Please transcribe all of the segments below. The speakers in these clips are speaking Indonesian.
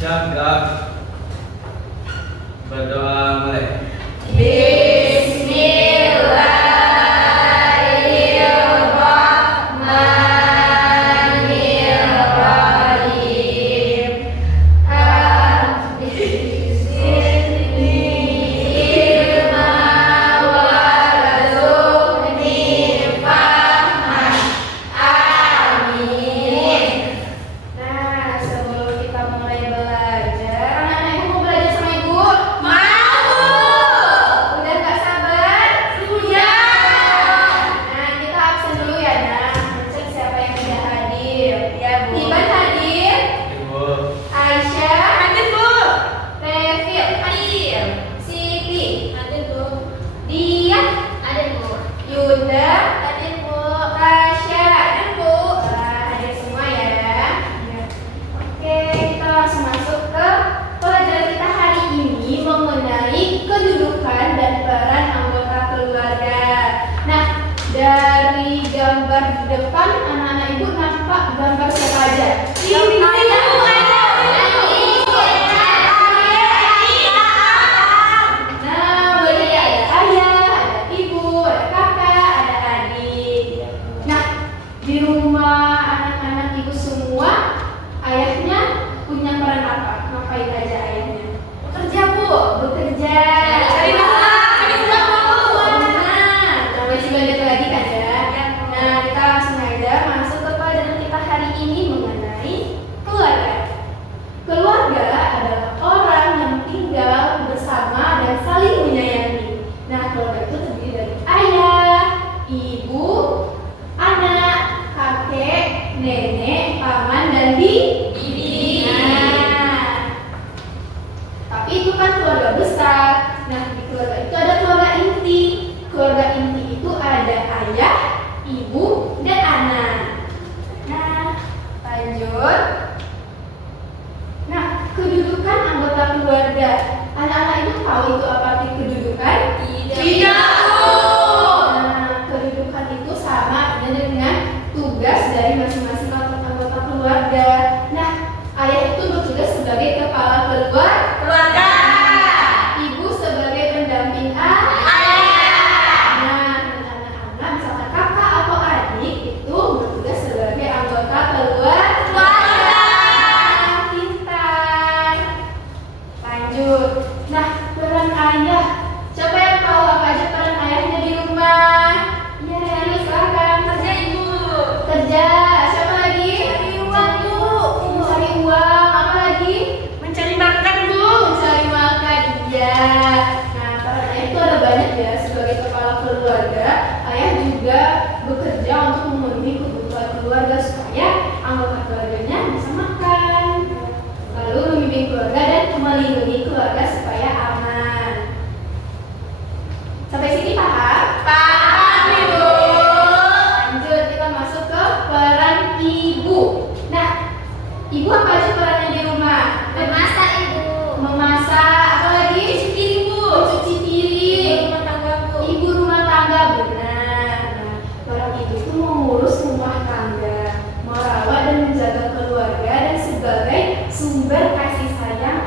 Siap, gerak. Berdoa mulai. Dari gambar di depan, anak-anak ibu nampak gambar siapa aja? Nah, boleh ya, ada ayah, ada ibu, ada kakak, ada adik. Nah, di rumah anak-anak ibu semua, ayahnya punya peran apa? Ngapain aja ayahnya? Bekerja, Bu. Bekerja. Cari uang, Bu. Nah, namanya juga lihat lagi kan ya. Nah, kita langsung aja masuk ke pelajaran kita hari ini mengenai keluarga. Keluarga adalah orang yang tinggal bersama dan saling menyayangi. Nah, keluarga itu terdiri dari ayah, ibu, anak, kakek, nenek, paman, dan bibi. Nah, tapi itu kan keluarga besar. Nah, di keluarga itu ada keluarga inti. Keluarga inti itu ada ayah, ibu, dan anak. Nah, lanjut. Nah, kedudukan anggota keluarga. Anak-anak itu tahu itu apa arti kedudukan? Tidak. Nah, kedudukan itu sama dengan tugas dari masing-masing anggota keluarga. Nah, ayah itu bertugas sebagai kepala keluarga. Ibu sebagai pendamping ayah. Nah, anak-anak misalkan kakak atau adik itu bertugas sebagai anggota keluarga. Pintar. Lanjut. Nah, peran ayah. Siapa yang tahu apa aja peran ayahnya di rumah? Ya, Rani, silakan. Kerja, Ibu. Kerja. Siapa lagi? Cari uang, Bu. Mencari uang. Apa lagi? Mencari makan, Bu. Mencari makan. Iya. Nah, peran ayah itu ada banyak ya. Sebagai kepala keluarga, ayah juga bekerja untuk memenuhi kebutuhan keluarga supaya anggota keluarganya bisa makan. Lalu membimbing keluarga dan melindungi keluarga supaya aman. Sampai sini paham? Paham, Ibu. Lanjut, kita masuk ke peran ibu. Nah, ibu apa aja perannya di rumah? Memasak, Ibu. Memasak, apa lagi? Cuci piring, Bu. Cuci piring. Ibu rumah tangga, Bu. Ibu rumah tangga, benar. Nah, peran ibu itu mengurus rumah tangga, merawat dan menjaga keluarga dan sebagai sumber kasih sayang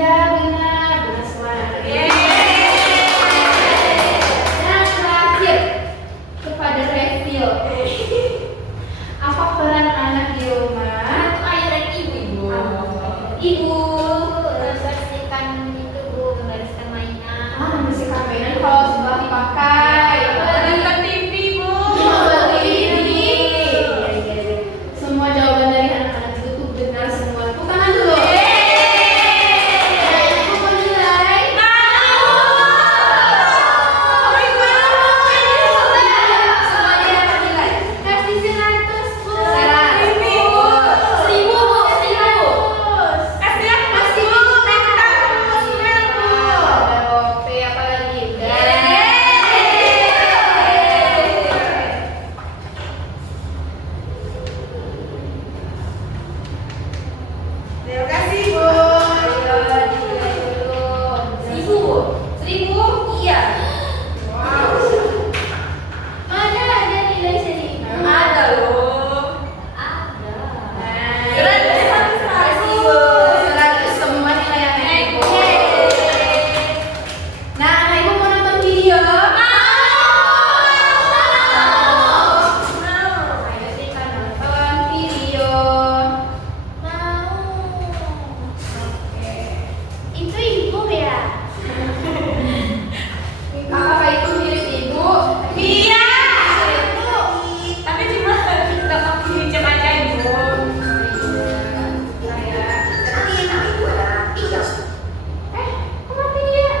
Iya benar, benar semua. Dan terakhir kepada Revil. Apa peran anak di rumah? Itu ayah dan ibu. Ibu. Membersihkan itu Bu, membersihkan mainan. Membersihkan mainan kalau sudah dipakai. Nonton TV Bu. Semua jawaban dari anak-anak itu tuh benar semua. Tepuk tangan dulu. Aku menilai. Semuanya menilai. Kasih 100 Bu. 1000 Bu. 100. Kasih Bu. Ada Rope apa lagi? Terima kasih Bu. Ayo dinilai dulu. 1000 Bu. 1000? Iya. Wow. Mana ada nilai sini? Ada loh. Ada. Semua nilai yang naik. Nah, anak ibu mau nonton video? Ayo kita nonton video. Oke. Itu ibu ya? Apakah itu mirip ibu? Iya. Tapi cuma nggak pakai hijab aja ibu. Kok mati dia?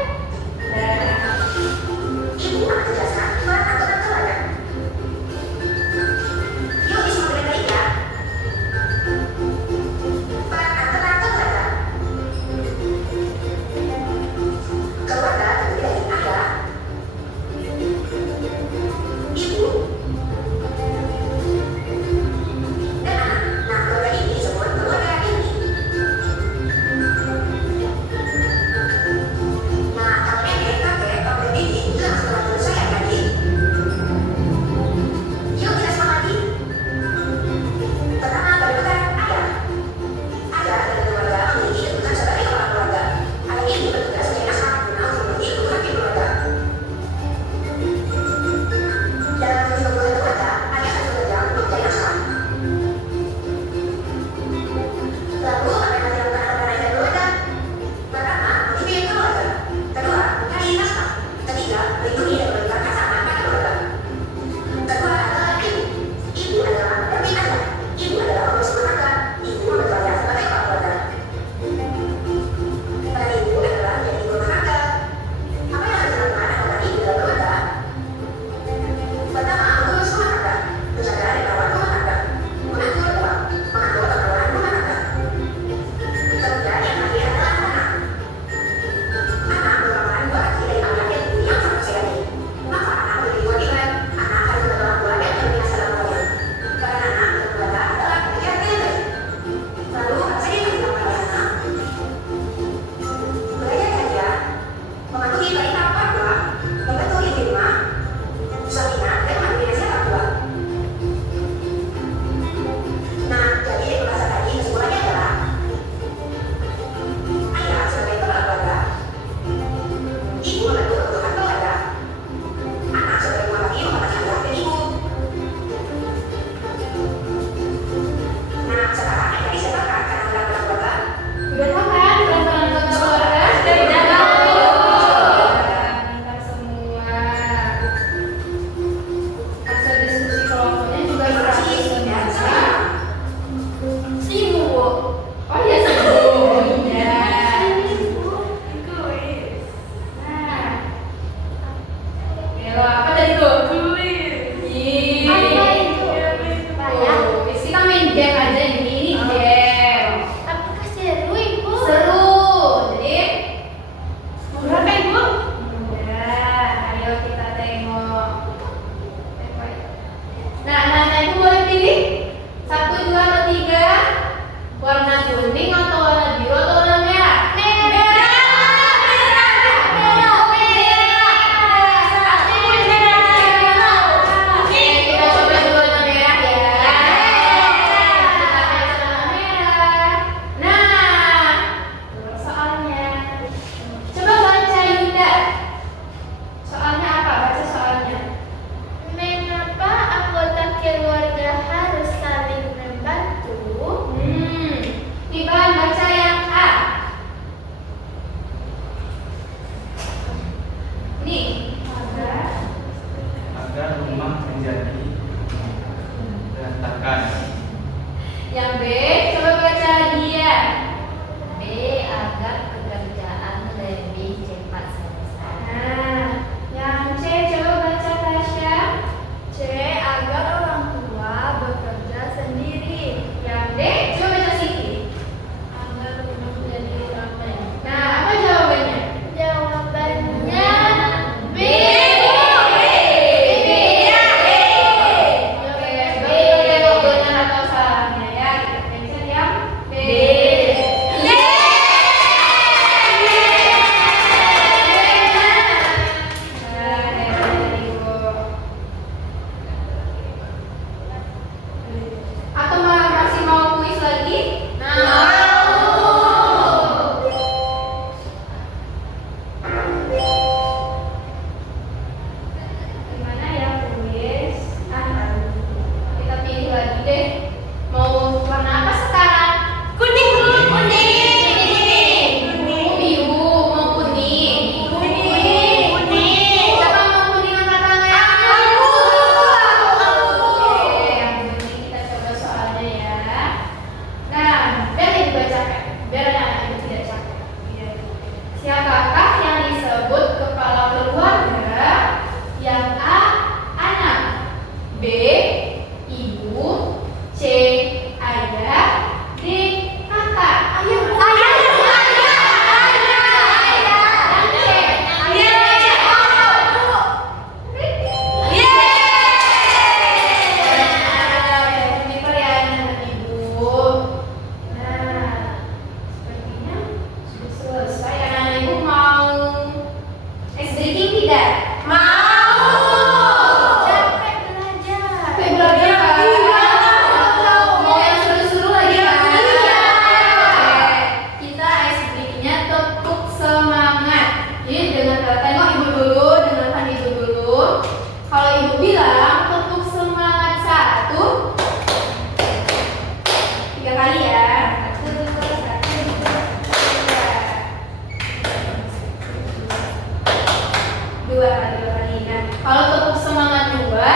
dua kali. Nah, kalau tepuk semangat dua,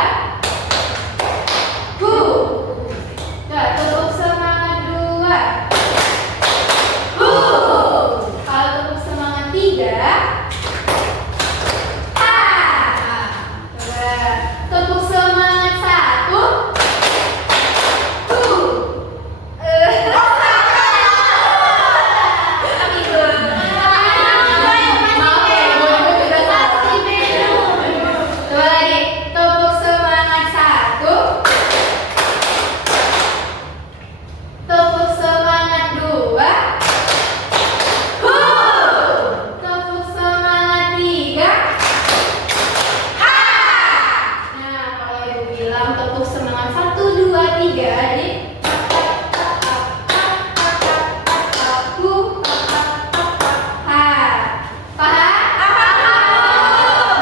hu. Nah, tepuk semangat dua, hu. Kalau tepuk semangat tiga, ha. Coba tepuk semangat satu, hu. Coba lagi, tepuk semangat satu, tepuk semangat dua, hu. Tepuk semangat tiga, ha. Nah, kalau ibu bilang tepuk semangat satu, dua, tiga, jadi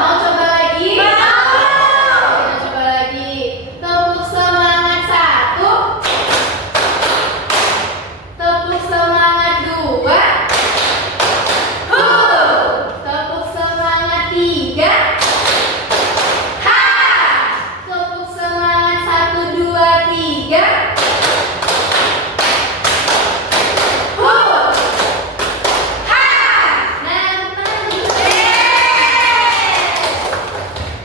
mau coba lagi? Kita coba lagi. Tepuk semangat satu, tepuk semangat dua, hu. Tepuk semangat tiga, ha. Tepuk semangat satu, dua, tiga, hu. Ha. Nah,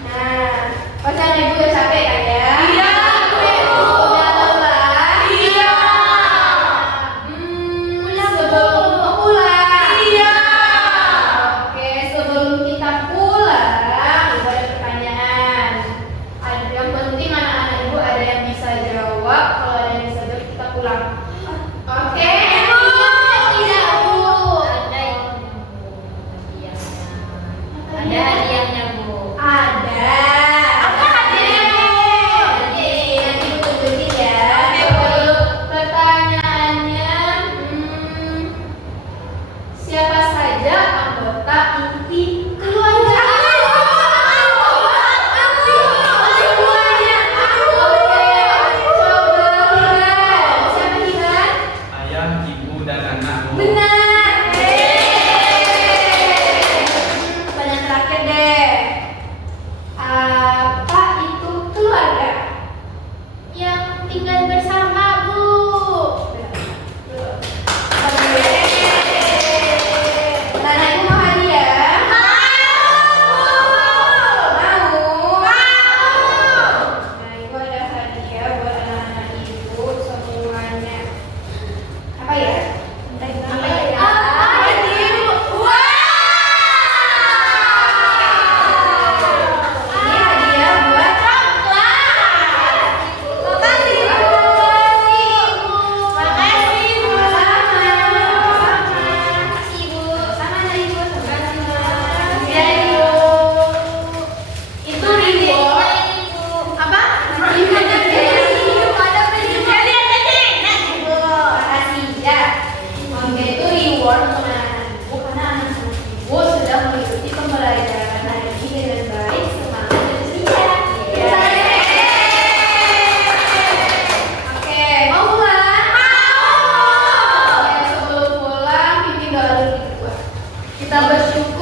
nah, pasangan ibu udah capek kan ya? Iya, Bu. Udah lelah? Iya. Sebelum mau pulang? Iya. Oke, sebelum kita pulang, ibu ada pertanyaan. Ada yang penting anak-anak ibu ada yang bisa jawab. Kalau ada yang bisa jawab kita pulang. Oke, Bu. tidak Bu. Ada hadiahnya, Bu. Ada. Apa hadiahnya, Bu? Nanti ibu tunjukin ya. Oke, Bu. Pertanyaannya, siapa saja anggota inti keluarga? Siapa Hiran? Ayah, ibu, dan anak. Bu. Benar. Pertanyaan terakhir deh. Apa itu keluarga? Yang tinggal bersama, Bu. Nana ibu mau hadiah? Mau. Nah, ibu ada hadiah buat anak-anak ibu semuanya. Apa ya? Apa ya? Apa sih, Bu? Ini hadiah buat Makasih, Bu. Makasih, Bu. Ya, Ibu. Itu reward. Apa? Makasih ya. Oke, itu reward untuk anak-anak ibu karena anak-anak ibu sudah mengikuti pembelajaran hari ini dengan baik, semangat dan setia. Oke, mau pulang? Oke, sebelum pulang, bikin doa dulu berdua. Kita bersyukur